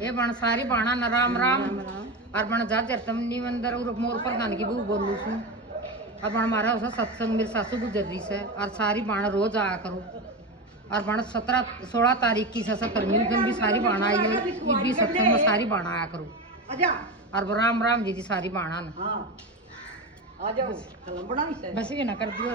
ये बण सारी बाणा न राम राम और बण जाजर तमनी मंदिर और मोर प्रधान की बहू बोलू छू। और बण मारा उसा सत्संग मेरी सासू गुजर रही से और सारी बाण रोज आया करो। और बण 17-16 तारीख की 77वीं दिन भी सारी बाण आई हो। ये भी सत्संग में सारी बाण आया करो। और राम राम जी सारी बाणा न आ जाओ बस ये ना कर दियो।